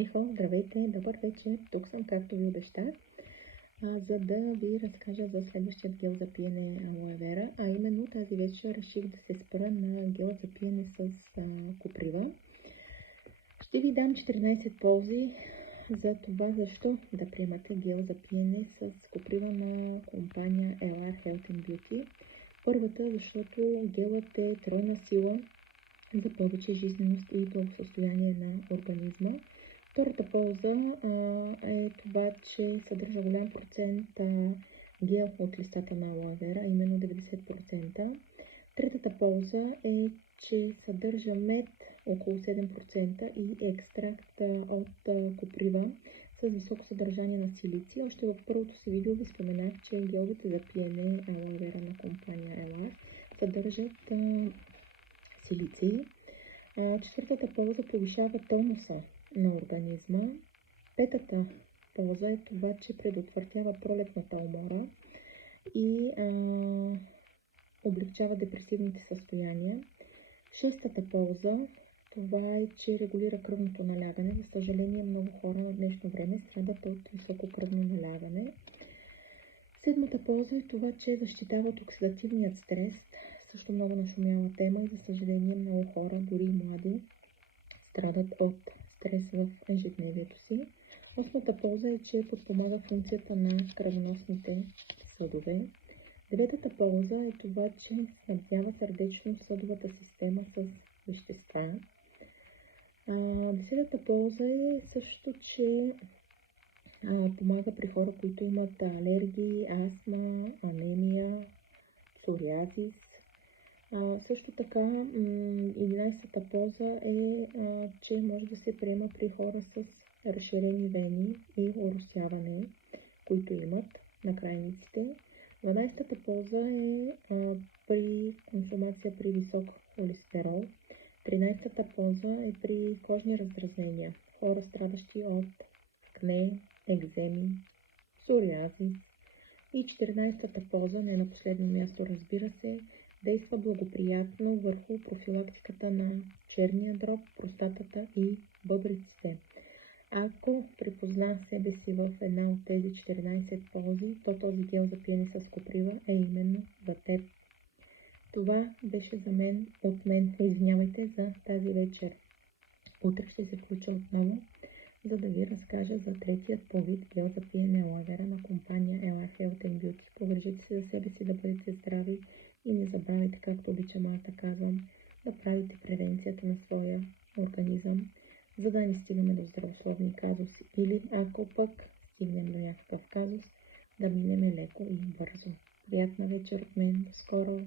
Ехо, здравейте, добър вечер. Тук съм, както ви обещах, за да ви разкажа за следващият гел за пиене алоe вера, а именно тази вечер реших да се спра на гел за пиене с коприва. Ще ви дам 14 ползи за това, защо да приемате гел за пиене с коприва на компания LR Health and Beauty. Първата, защото гелът е тройна сила за повече жизненост и благосъстояние на организма. Втората полза е това, че съдържа голям процент гел от листата на алоe вера, именно 90%. Третата полза е, че съдържа мед около 7% и екстракт от коприва с високо съдържание на силици. Още в първото си видео ви споменах, че геловете за пиене алоe вера на компания LR съдържат силици. Четвъртата полза повишава тонуса на организма. Петата полза е това, че предотвратява пролетната умора и облегчава депресивните състояния. Шестата полза, това е, че регулира кръвното налягане. За съжаление, много хора на днешно време страдат от високо кръвно налягане. Седмата полза е това, че защитава от оксидативният стрес. Също много нашумяла тема и за съжаление много хора, дори и млади, страдат от стрес в ежедневието си. Осмата полза е, че подпомага функцията на кръвоносните съдове. Деветата полза е това, че снабдява сърдечно-съдовата система с вещества. Десетата полза е също, че помага при хора, които имат алергии, астма, анемия, псориазис. Също така, 11-та полза е, че може да се приема при хора с разширени вени и оросяване, които имат на крайниците. 12-та полза е при консумация при висок холестерол. 13-та полза е при кожни раздразнения, хора страдащи от акне, екземи, псориазис. И 14-та полза, не на последно място, разбира се, действа благоприятно върху профилактиката на черния дроб, простатата и бъбреците. Ако припозна себе си в една от тези 14 ползи, то този гел за пиене с коприва е именно за теб. Това беше от мен, извинявайте, за тази вечер. Утре ще се включа отново, за да ви разкажа за третият повид гел за пиене алоe вера на компания LR Health and Beauty. Погрижете се за себе си да бъдете здрави и не забравяйте, както обичам аз да казвам, да правите превенцията на своя организъм, за да не стигнем до здравословни казуси. Или ако пък стигнем до някакъв казус, да минем леко и бързо. Приятна вечер от мен. До скоро!